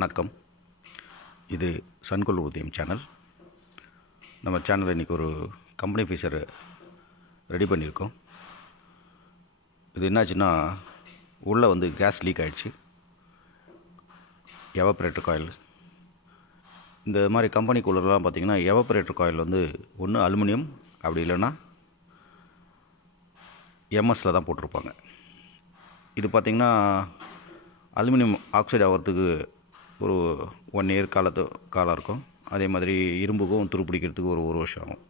வணக்கம். இது சன்கொல் உதயம் சேனல். நம்ம சேனலில் இன்றைக்கி ஒரு கம்பெனி ஃபீச்சர் ரெடி பண்ணியிருக்கோம். இது என்னாச்சுன்னா, உள்ளே கேஸ் லீக் ஆகிடுச்சு. எவாப்ரேட்டர் காயில், இந்த மாதிரி கம்பெனி கூலர்லாம் பார்த்திங்கன்னா எவாப்ரேட்டர் காயில் ஒன்று அலுமினியம், அப்படி இல்லைன்னா எம்எஸில் தான் போட்டிருப்பாங்க. இது பார்த்திங்கன்னா அலுமினியம் ஆக்சைடு ஆகிறதுக்கு ஒரு 1 இயர் காலம் இருக்கும். அதே மாதிரி இரும்புக்கும் துருப்பிடிக்கிறதுக்கு ஒரு வருஷம் ஆகும்.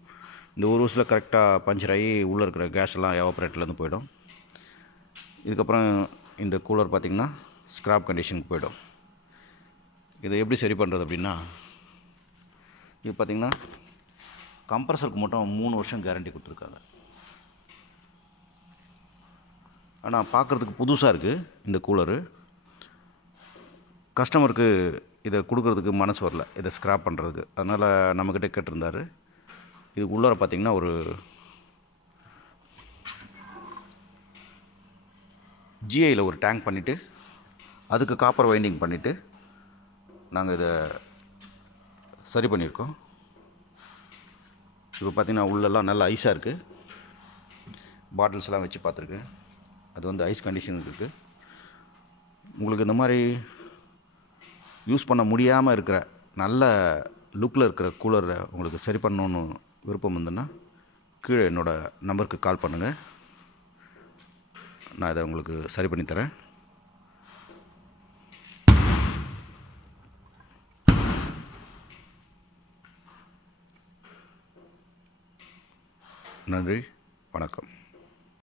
இந்த ஒரு வருஷத்தில் கரெக்டாக பஞ்சர் ஆகி உள்ளே இருக்கிற கேஸ் எல்லாம் எவாப்ரேட்டர்லேருந்து போயிடும். இதுக்கப்புறம் இந்த கூலர் பார்த்திங்கன்னா ஸ்க்ராப் கண்டிஷனுக்கு போயிடும். இதை எப்படி சரி பண்ணுறது அப்படின்னா, இது பார்த்திங்கன்னா கம்ப்ரஸருக்கு மட்டும் 3 வருஷம் கேரண்டி கொடுத்துருக்காங்க. ஆனால் பார்க்குறதுக்கு புதுசாக இருக்குது இந்த கூலரு. கஸ்டமருக்கு இதை கொடுக்குறதுக்கு மனசு வரல, இதை ஸ்க்ராப் பண்ணுறதுக்கு. அதனால் நம்மக்கிட்ட கேட்டிருந்தார். இது உள்ளார பார்த்திங்கன்னா ஒரு ஜிஐயில் ஒரு டேங்க் பண்ணிவிட்டு அதுக்கு காப்பர் வைண்டிங் பண்ணிவிட்டு நாங்கள் இதை சரி பண்ணியிருக்கோம். இப்போ பார்த்திங்கன்னா உள்ளெல்லாம் நல்ல ஐஸாக இருக்குது. பாட்டில்ஸ்லாம் வச்சு பார்த்துருக்கேன், அது ஐஸ் கண்டிஷனுக்கு இருக்குது. உங்களுக்கு இந்த மாதிரி யூஸ் பண்ண முடியாமல் இருக்கிற நல்ல லுக்கில் இருக்கிற கூலரை உங்களுக்கு சரி பண்ணணுன்னு விருப்பம் இருந்ததுன்னா கீழே என்னோடய நம்பருக்கு கால் பண்ணுங்கள். நான் இதை உங்களுக்கு சரி பண்ணித்தரேன். நன்றி, வணக்கம்.